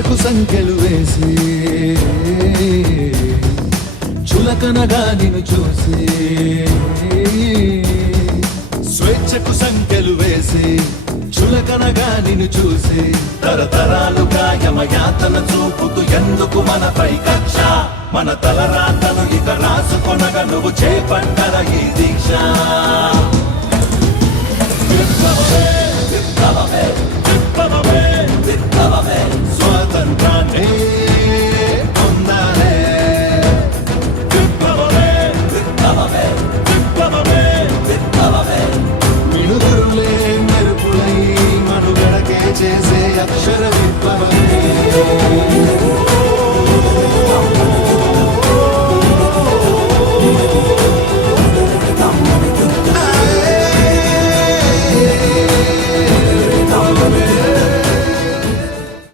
స్వేచ్ఛకు సంఖ్యలు వేసి చులకనగా నిన్ను చూసి స్వేచ్ఛకు సంఖ్యలు వేసి చులకనగా నిన్ను చూసి తరతరాలుగా యమయాతన చూపుతూ ఎందుకు మనపై కక్ష మన తలరాతను ఇక రాసుకొనగా నువ్వు చేపట్టర ఈ దీక్ష విప్లవమే విప్లవమే